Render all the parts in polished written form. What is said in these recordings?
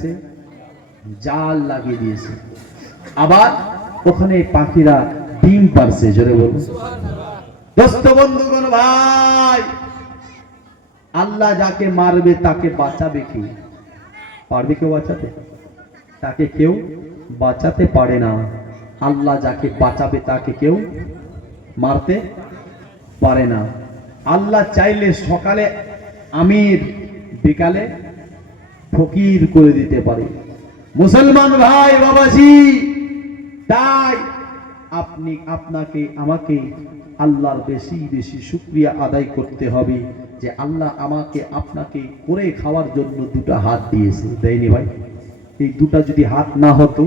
লাগিয়েছে? জাল লাগিয়ে দিয়েছে। আবার ওখানে পাখিরা ডিম পারছে। জোরে বলুন দোস্ত বন্ধুগণ ভাই, আল্লাহ যাকে মারবে তাকে বাঁচাবে কি? পারবে কেউ বাঁচাতে? তাকে কেউ বাঁচাতে পারে না। আল্লাহ যাকে বাঁচাবে তাকে কেউ মারতে পারে না। আল্লাহ চাইলে সকালে আমির, বিকালে ফকির করে দিতে পারে। মুসলমান ভাই বাবাজি, তাই আপনি আপনাকে আমাকে আল্লাহর বেশি বেশি শুকরিয়া আদায় করতে হবে যে আল্লাহ আমাকে আপনাকে করে খাওয়ার জন্য দুটো হাত দিয়েছে, দেয়নি ভাই? এই দুটো যদি হাত না হতো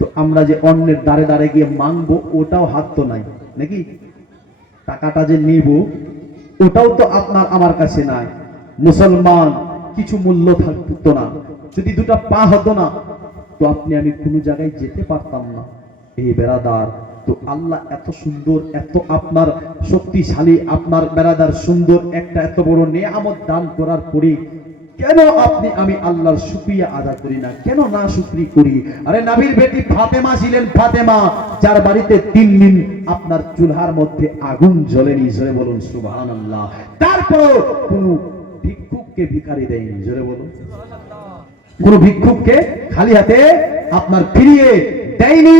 তো আমরা যে অন্যের দ্বারে দ্বারে গিয়ে মাংবো, ওটাও হাত তো নাই নাকি? টাকাটা যে নিব ওটাও তো আপনার আমার কাছে নাই। মুসলমান কিছু মূল্য থাকতো না, যদি দুটো পা হতো না তো আপনি আমি কোনো জায়গায় যেতে পারতাম না। এই বেরাদার, তো আল্লাহ এত সুন্দর, এত আপনার শক্তিশালী, আপনার বেরাদার সুন্দর একটা এত বড় নেয়ামত দান করার পরে কেন আপনি আমি আল্লাহর শুকরিয়া আদা করি না? কেন না শুকরি করি? আরে নবীর বেটি ফাতেমা ছিলেন, ফাতেমা, যার বাড়িতে 3 দিন আপনার চুলহার মধ্যে আগুন জ্বলেনি। জোরে বলুন সুবহানাল্লাহ। তারপর কোন ভিক্ষুককে ভিখারি দেয়নি। জোরে বলুন, কোন ভিক্ষুককে খালি হাতে আপনার ফিরিয়ে দেয়নি।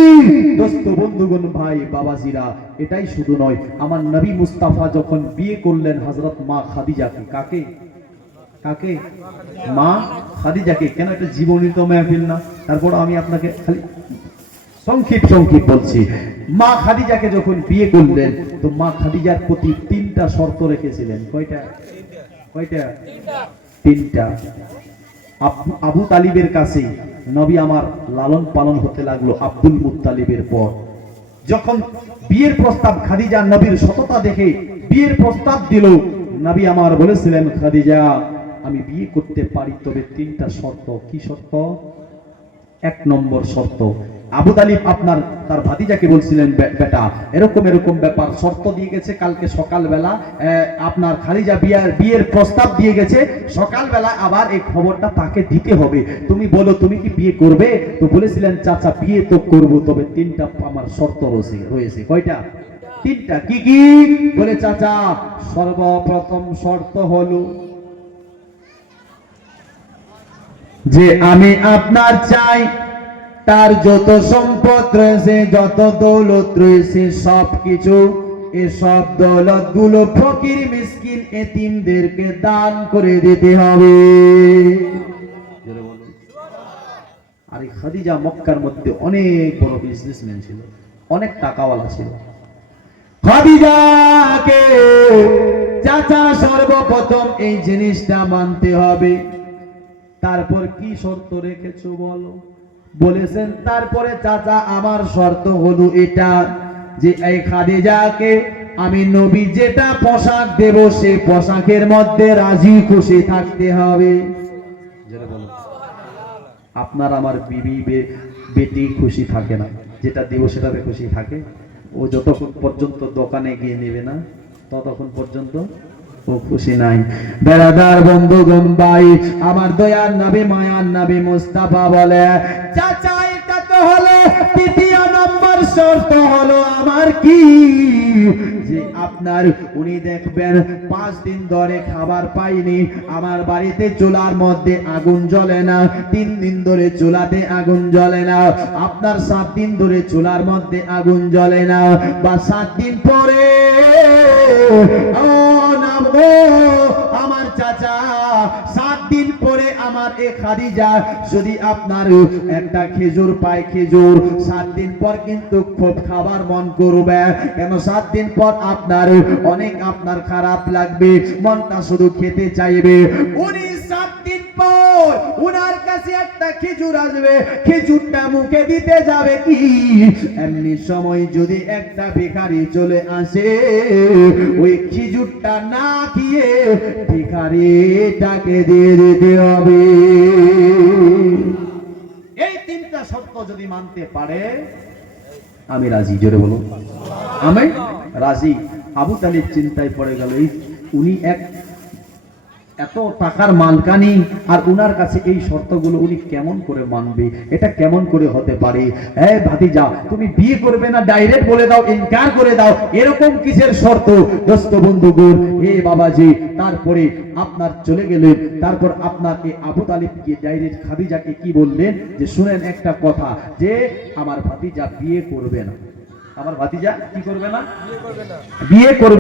দোস্ত বন্ধুগণ ভাই বাবাজিরা, এটাই শুধু নয়, আমার নবী মুস্তাফা যখন বিয়ে করলেন হযরত মা খাদিজাকে, কাকে? কাকে? মা খাদিজাকে। কেন? একটা জীবনীত মেহফিল না, তারপর আমি আপনাকে খালি সংক্ষিপ্ত বলছি। মা খাদিজাকে যখন বিয়ে করলেন তো মা খাদিজার প্রতি 3টা শর্ত রেখেছিলেন। কয়টা? কয়টা? 3টা। আবু তালিবের কাছে নবী আমার লালন পালন হতে লাগলো আব্দুল মুত্তালিবের পর। যখন বিয়ের প্রস্তাব, খাদিজা নবীর সততা দেখে বিয়ের প্রস্তাব দিল, নবী আমার বলেছিলেন, খাদিজা আমি বিয়ে করতে পারি, তবে 3টা শর্ত। কি শর্ত? 1 নম্বর শর্ত, আবু তালিব আপনার তার ভাতিজাকে বলছিলেন, বেটা এরকম এরকম ব্যাপার, শর্ত দিয়ে গেছে, কালকে সকালবেলা আপনার খাদিজা বিয়ের প্রস্তাব দিয়ে গেছে, সকালবেলা আবার এই খবরটা তাকে দিতে হবে, তুমি বলো তুমি কি বিয়ে করবে? তো বলেছিলেন, চাচা বিয়ে তো করব, তবে 3টা আমার শর্ত রয়েছে। কয়টা? 3টা। কি কি? বলে, চাচা সর্বপ্রথম শর্ত হলো যে আমি আপনার চাই তার যত সম্পদ রয়েছে, যত দৌলত রয়েছে, সবকিছু, এসব দৌলত গুলো ফকির মিসকিন এতিমদেরকে দান করে দিতে হবে। আর এই খাদিজা মক্কার মধ্যে অনেক বড় বিজনেসম্যান ছিল, অনেক টাকাওয়ালা ছিল। খাদিজাকে চাচা সর্বপ্রথম এই জিনিসটা মানতে হবে। তারপর কি শর্ত রেখেছো বলো? বলেছেন, তারপরে চাচা আমার শর্ত হলো এটা যে এই খাদিজাকে আমি নবী যেটা পোশাক দেব সেই পোশাকের মধ্যে রাজি খুশি থাকতে হবে। আপনার আমার বিবি বেটি খুশি থাকে না, যেটা দেব সেটাতে খুশি থাকে। ও যতক্ষণ পর্যন্ত দোকানে গিয়ে নেবে না ততক্ষণ পর্যন্ত ও খুশি নাই। বেরাদার বন্ধুগণ ভাই, আমার দয়ার নবী মায়ার নবী মুস্তাফা বলে, চাচা এটা তো হলো 2য় নম্বর শর্ত হলো আমার কি, যে আপনার উনি দেখবেন 5 দিন ধরে খাবার পাইনি, আমার বাড়িতে চুলার মধ্যে আগুন জ্বলে না, 3 দিন ধরে চুলাতে আগুন জ্বলে না, আপনার 7 দিন ধরে চুলার মধ্যে আগুন জ্বলে না, বা 7 দিন পরে আমার চাচা 7 দিন পরে আমার এ খাদিজা যদি আপনার একটা খেজুর পায়, খেজুর 7 দিন পর কিন্তু খুব খাবার মন করবে। কেন? 7 দিন পর আপনার অনেক আপনার খারাপ লাগবে, মনটা শুধু খেতে চাইবে। উনি 7 দিন পর উনার কাছে একটা খেজুর আসবে, খেজুরটা মুখে দিতে যাবে কি এমনি সময় যদি একটা ভিখারি চলে আসে, ওই খেজুরটা না খেয়ে ভিখারিটাকে দিয়ে দিতে হবে। এই 3টা শর্ত যদি মানতে পারে আমি রাজি। জোরে বলুন, আমি রাজি। আবু তালিব চিন্তায় পড়ে গেল, উনি এক এত টাকার মালকানি, আর উনার কাছে এই শর্তগুলো উনি কেমন করে মানবে? এটা কেমন করে হতে পারে? হ্যাঁ ভাতিজা, তুমি বিয়ে করবে না ডাইরেক্ট বলে দাও, ইনকার করে দাও, এরকম কিসের শর্ত? দোস্ত বন্ধুগণ, হে বাবাজি, তারপরে আপনার চলে গেলেন। তারপর আপনার এই আবু তালিব গিয়ে ডাইরেক্ট খাদিজাকে কি বললেন যে শুনেন একটা কথা, যে আমার ভাতিজা বিয়ে করবে না, আমার ভাতিজা কি করবে না? বিয়ে করবে